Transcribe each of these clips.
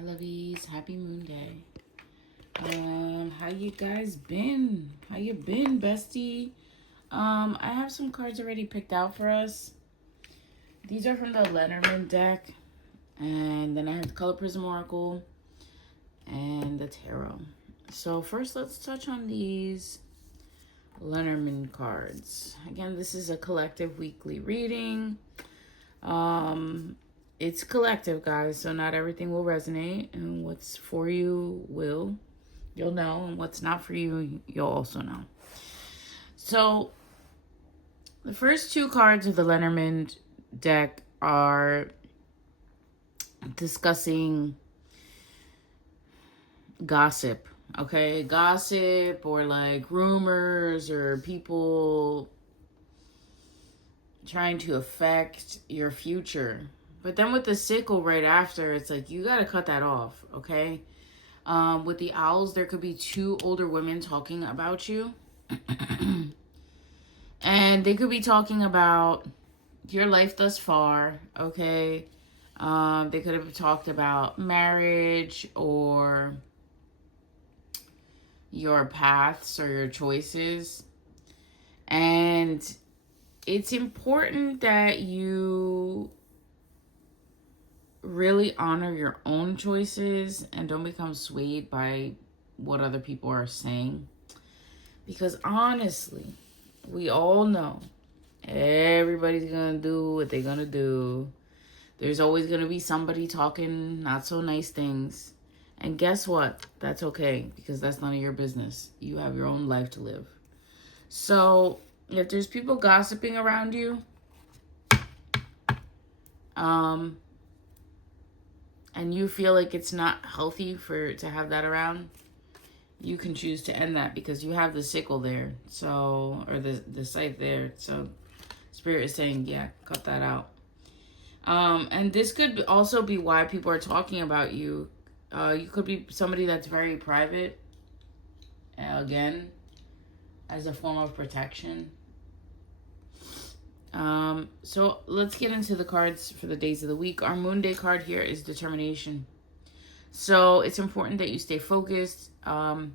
Hi, lovies. Happy Moon Day. How you guys been? How you been, bestie? I have some cards already picked out for us. These are from the Lenormand deck. And then I have the Color Prism Oracle and the Tarot. So first, let's touch on these Lenormand cards. Again, this is a collective weekly reading. It's collective, guys, so not everything will resonate, and what's for you you'll know, and what's not for you, you'll also know. So the first two cards of the Lenormand deck are discussing gossip, okay? Gossip or like rumors or people trying to affect your future. But then with the sickle right after, it's like you gotta cut that off, okay? With the owls, there could be two older women talking about you. And they could be talking about your life thus far, okay? They could have talked about marriage or your paths or your choices. And it's important that you really honor your own choices and don't become swayed by what other people are saying. Because honestly, we all know everybody's gonna do what they're gonna do. There's always gonna be somebody talking not so nice things. And guess what? That's okay, because that's none of your business. You have your own life to live. So if there's people gossiping around you, and you feel like it's not healthy to have that around, you can choose to end that, because you have the sickle there, so, or the scythe there. So Spirit is saying, yeah, cut that out. And this could also be why people are talking about you. You could be somebody that's very private, again, as a form of protection. So let's get into the cards for the days of the week. Our Moon Day card here is determination. So it's important that you stay focused. Pyramids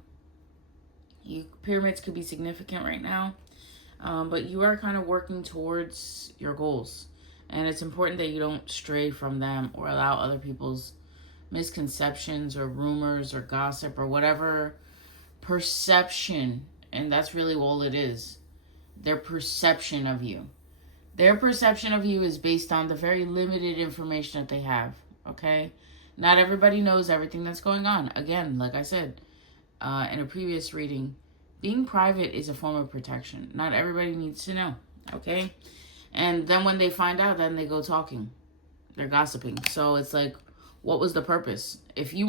could be significant right now, but you are kind of working towards your goals. And it's important that you don't stray from them or allow other people's misconceptions or rumors or gossip or whatever perception. And that's really all it is. Their perception of you. Their perception of you is based on the very limited information that they have, okay? Not everybody knows everything that's going on. Again, like I said in a previous reading, being private is a form of protection. Not everybody needs to know, okay? And then when they find out, then they go talking. They're gossiping. So it's like, what was the purpose? If you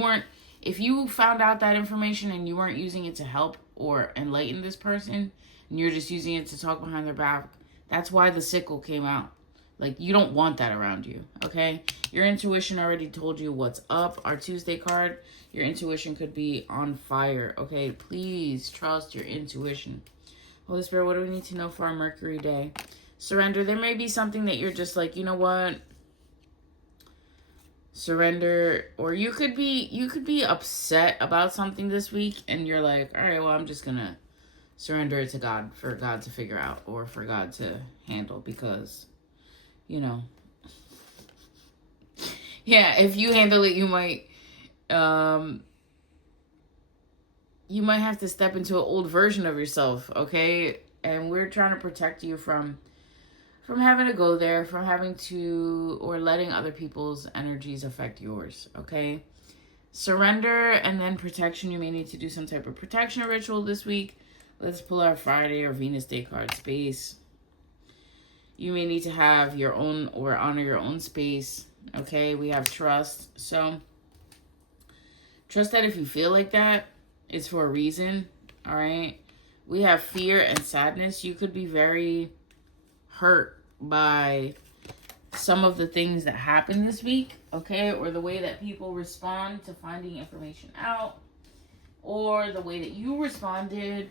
found out that information and you weren't using it to help or enlighten this person, and you're just using it to talk behind their back, that's why the sickle came out. Like, you don't want that around you, okay? Your intuition already told you what's up. Our Tuesday card, your intuition could be on fire, okay? Please trust your intuition. Holy Spirit, what do we need to know for our Mercury day? Surrender. There may be something that you're just like, you know what? Surrender. Or you could be upset about something this week, and you're like, all right, well, I'm just gonna surrender it to God for God to figure out or for God to handle, because, yeah, if you handle it, you might have to step into an old version of yourself, okay? And we're trying to protect you from having to go there, from having to, or letting other people's energies affect yours, okay? Surrender and then protection. You may need to do some type of protection ritual this week. Let's pull our Friday or Venus Day card. Space. You may need to have your own or honor your own space. Okay, we have trust. So, trust that if you feel like that, it's for a reason. All right. We have fear and sadness. You could be very hurt by some of the things that happened this week. Okay, or the way that people respond to finding information out, or the way that you responded.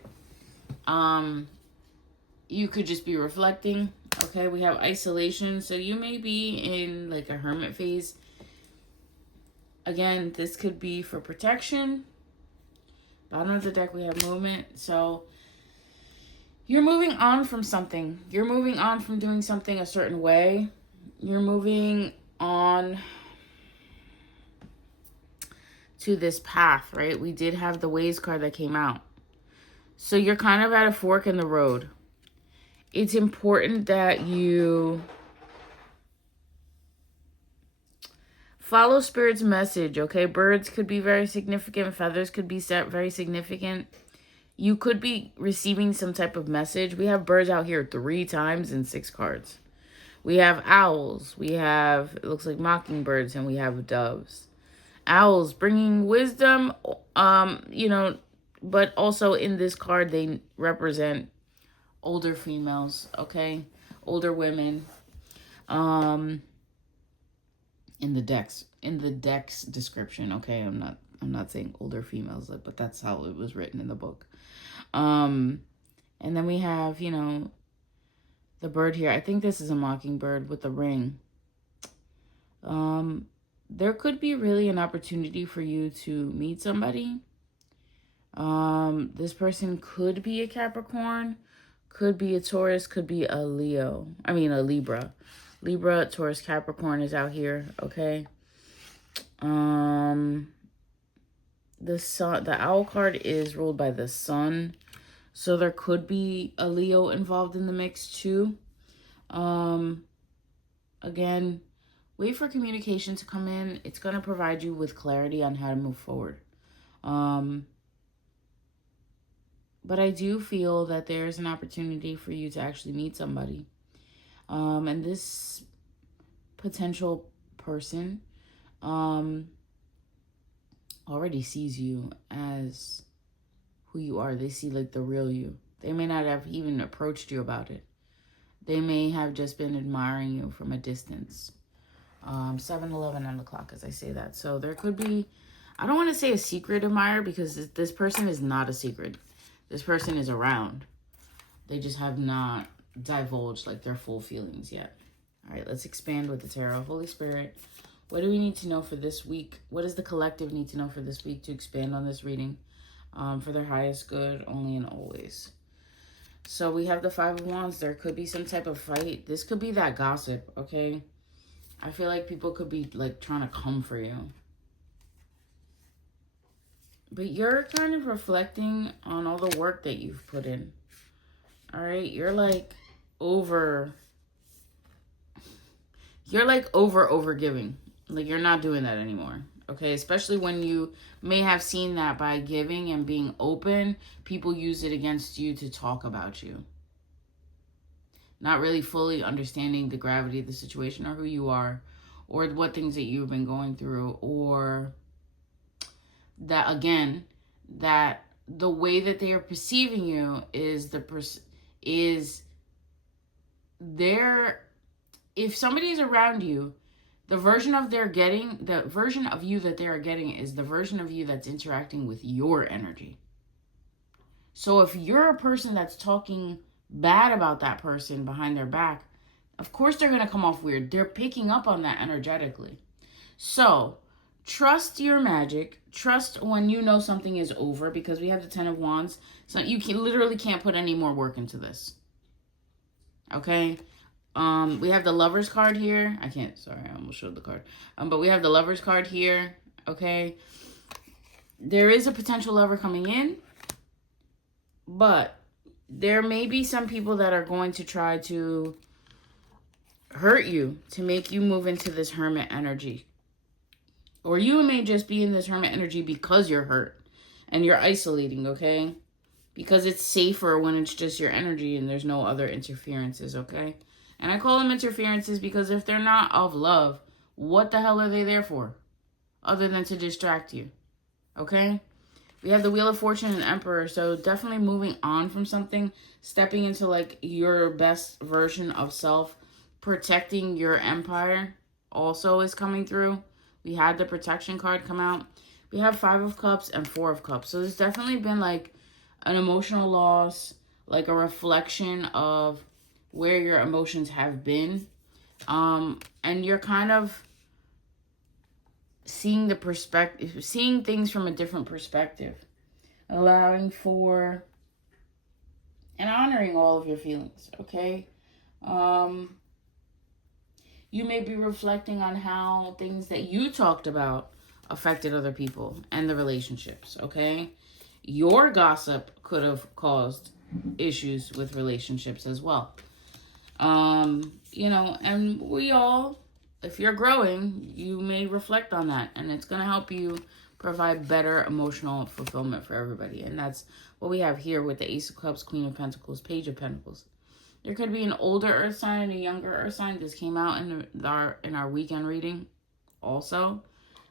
You could just be reflecting. Okay, we have isolation. So you may be in like a hermit phase. Again, this could be for protection. Bottom of the deck, we have movement. So you're moving on from something. You're moving on from doing something a certain way. You're moving on to this path, right? We did have the Ways card that came out. So you're kind of at a fork in the road. It's important that you follow Spirit's message, okay? Birds could be very significant. Feathers could be very significant. You could be receiving some type of message. We have birds out here 3 times in 6 cards. We have owls. We have, it looks like mockingbirds, and we have doves. Owls bringing wisdom, but also in this card, they represent older females, okay? Older women. In the deck's description, okay? I'm not saying older females, but that's how it was written in the book. And then we have, the bird here. I think this is a mockingbird with a ring. There could be really an opportunity for you to meet somebody. This person could be a Capricorn, could be a Taurus, could be a Libra. Libra, Taurus, Capricorn is out here, okay? The owl card is ruled by the sun. So there could be a Leo involved in the mix too. Again, wait for communication to come in. It's going to provide you with clarity on how to move forward. But I do feel that there's an opportunity for you to actually meet somebody. And this potential person already sees you as who you are. They see like the real you. They may not have even approached you about it. They may have just been admiring you from a distance. 7:11 on the clock as I say that. So there could be, I don't want to say a secret admirer, because this person is not a secret. This person is around. They just have not divulged like their full feelings yet. All right, let's expand with the tarot. Holy Spirit, what do we need to know for this week? What does the collective need to know for this week to expand on this reading? For their highest good, only and always. So we have the 5 of Wands. There could be some type of fight. This could be that gossip, okay? I feel like people could be like trying to come for you. But you're kind of reflecting on all the work that you've put in. All right? You're like over giving. Like you're not doing that anymore. Okay, especially when you may have seen that by giving and being open, people use it against you to talk about you. Not really fully understanding the gravity of the situation or who you are or what things that you've been going through, or that, again, that the way that they are perceiving you is if somebody is around you, the version of you that they are getting is the version of you that's interacting with your energy. So if you're a person that's talking bad about that person behind their back, of course they're going to come off weird. They're picking up on that energetically. So trust your magic. Trust when you know something is over, because we have the 10 of Wands. So you literally can't put any more work into this. Okay? We have the Lovers card here. I almost showed the card. But we have the Lovers card here, okay? There is a potential lover coming in, but there may be some people that are going to try to hurt you to make you move into this hermit energy. Or you may just be in this hermit energy because you're hurt and you're isolating, okay? Because it's safer when it's just your energy and there's no other interferences, okay? And I call them interferences because if they're not of love, what the hell are they there for? Other than to distract you. Okay? We have the Wheel of Fortune and Emperor. So definitely moving on from something. Stepping into like your best version of self. Protecting your empire also is coming through. We had the protection card come out. We have 5 of Cups and 4 of Cups. So there's definitely been like an emotional loss. Like a reflection of where your emotions have been, and you're kind of seeing seeing things from a different perspective, allowing for and honoring all of your feelings, okay? You may be reflecting on how things that you talked about affected other people and the relationships, okay? Your gossip could have caused issues with relationships as well. And we all, if you're growing, you may reflect on that, and it's going to help you provide better emotional fulfillment for everybody. And that's what we have here with the Ace of Cups, Queen of Pentacles, Page of Pentacles. There could be an older earth sign and a younger earth sign. This came out in our weekend reading also.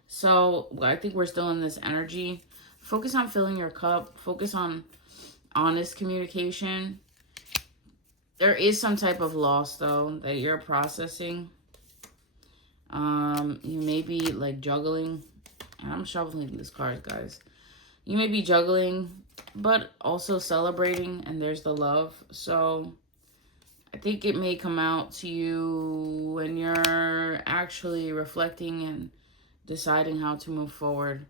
So I think we're still in this energy. Focus on filling your cup. Focus on honest communication. There is some type of loss, though, that you're processing. You may be, like, juggling. And I'm shuffling these cards, guys. You may be juggling, but also celebrating, and there's the love. So I think it may come out to you when you're actually reflecting and deciding how to move forward.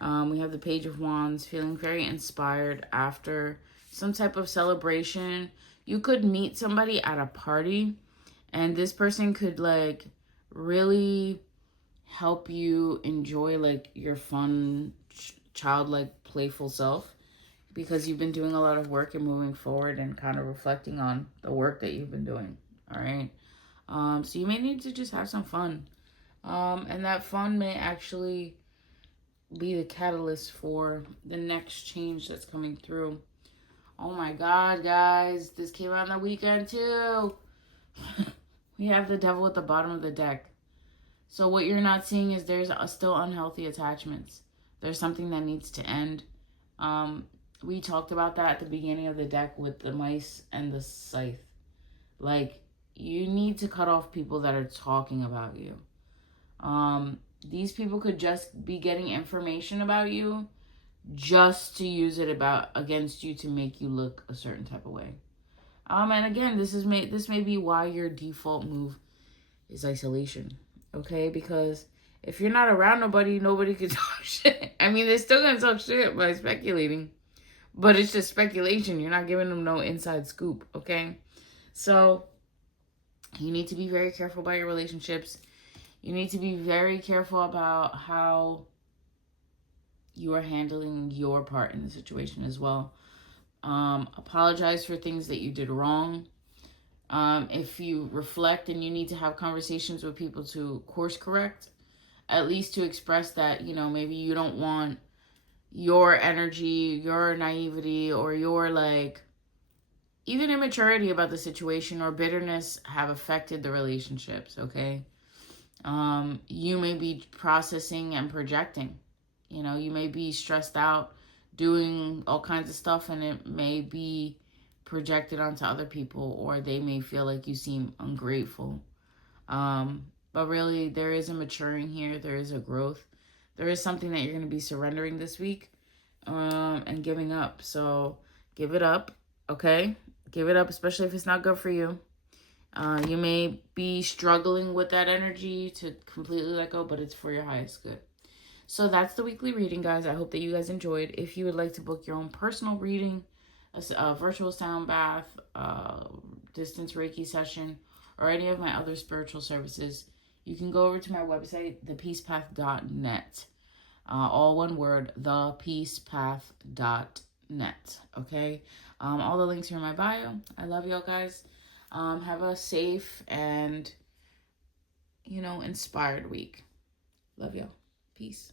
We have the Page of Wands, feeling very inspired after some type of celebration. You could meet somebody at a party, and this person could, like, really help you enjoy, like, your fun, childlike, playful self, because you've been doing a lot of work and moving forward and kind of reflecting on the work that you've been doing, all right? So you may need to just have some fun. And that fun may actually be the catalyst for the next change that's coming through. Oh my God, guys. This came out on the weekend too. We have the Devil at the bottom of the deck. So what you're not seeing is there's still unhealthy attachments. There's something that needs to end. We talked about that at the beginning of the deck with the mice and the scythe. Like, you need to cut off people that are talking about you. These people could just be getting information about you just to use it against you to make you look a certain type of way. And again, this may be why your default move is isolation, okay? Because if you're not around nobody can talk shit. I mean, they're still gonna talk shit by speculating, but it's just speculation. You're not giving them no inside scoop, okay? So you need to be very careful about your relationships. You need to be very careful about how you are handling your part in the situation as well. Apologize for things that you did wrong. If you reflect and you need to have conversations with people to course correct, at least to express that, maybe you don't want your energy, your naivety, or your, like, even immaturity about the situation or bitterness have affected the relationships, okay? You may be processing and projecting. You may be stressed out doing all kinds of stuff, and it may be projected onto other people, or they may feel like you seem ungrateful. But really, there is a maturing here. There is a growth. There is something that you're going to be surrendering this week, and giving up. So give it up, okay? Give it up, especially if it's not good for you. You may be struggling with that energy to completely let go, but it's for your highest good. So that's the weekly reading, guys. I hope that you guys enjoyed. If you would like to book your own personal reading, a virtual sound bath, distance Reiki session, or any of my other spiritual services, you can go over to my website, thepeacepath.net. All one word, thepeacepath.net. Okay? All the links are in my bio. I love y'all, guys. Have a safe and, inspired week. Love y'all. Peace.